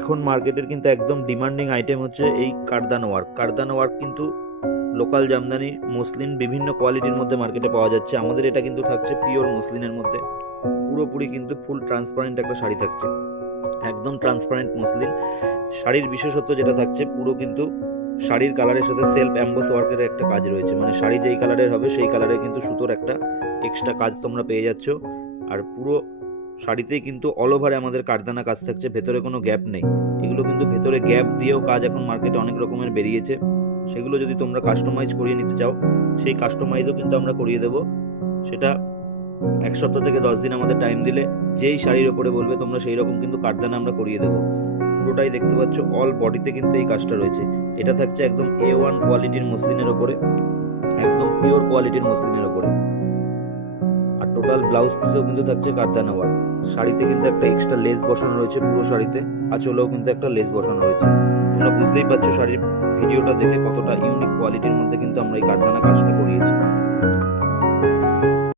এখন মার্কেটের কিন্তু একদম ডিমান্ডিং আইটেম হচ্ছে এই কারদানা ওয়ার্ক। কারদানা ওয়ার্ক কিন্তু লোকাল জামদানি মসলিন বিভিন্ন কোয়ালিটির মধ্যে মার্কেটে পাওয়া যাচ্ছে। আমাদের এটা কিন্তু থাকছে পিওর মসলিনের মধ্যে, পুরোপুরি কিন্তু ফুল ট্রান্সপারেন্ট একটা শাড়ি থাকছে, একদম ট্রান্সপারেন্ট মসলিন। শাড়ির বিশেষত্ব যেটা থাকছে, পুরো কিন্তু শাড়ির কালারের সাথে সেলফ অ্যাম্বস ওয়ার্কের একটা কাজ রয়েছে, মানে শাড়ি যেই কালারের হবে সেই কালারে কিন্তু সুতোর একটা এক্সট্রা কাজ তোমরা পেয়ে যাচ্ছ। আর পুরো শাড়িতেই কিন্তু অল ওভারে আমাদের কারদানা কাজ থাকছে, ভেতরে কোনো গ্যাপ নেই। এগুলো কিন্তু ভেতরে গ্যাপ দিয়েও কাজ এখন মার্কেটে অনেক রকমের বেরিয়েছে, সেগুলো যদি তোমরা কাস্টমাইজ করিয়ে নিতে চাও সেই কাস্টমাইজও কিন্তু আমরা করিয়ে দেবো। সেটা 1 সপ্তাহ থেকে 10 দিন আমাদের টাইম দিলে যেই শাড়ির ওপরে বলবে তোমরা সেই রকম কিন্তু কারদানা আমরা করিয়ে দেবো। পুরোটাই দেখতে পাচ্ছ অল বডিতে কিন্তু এই কাজটা রয়েছে। এটা থাকছে একদম A1 কোয়ালিটির মসলিনের ওপরে, একদম পিওর কোয়ালিটির মসলিনের ওপরে। আর টোটাল ব্লাউজ পিসেও কিন্তু থাকছে কারদানা ওয়ার্ক। শাড়িতে কিন্তু একটা এক্সট্রা লেস বসানো রয়েছে, পুরো শাড়িতে আঁচলেও কিন্তু একটা লেস বসানো রয়েছে। তোমরা বুঝতেই পারছো শাড়ির ভিডিওটা দেখে কতটা ইউনিক কোয়ালিটির মধ্যে কিন্তু আমরা এই কারদানা কাজটা করিয়েছি।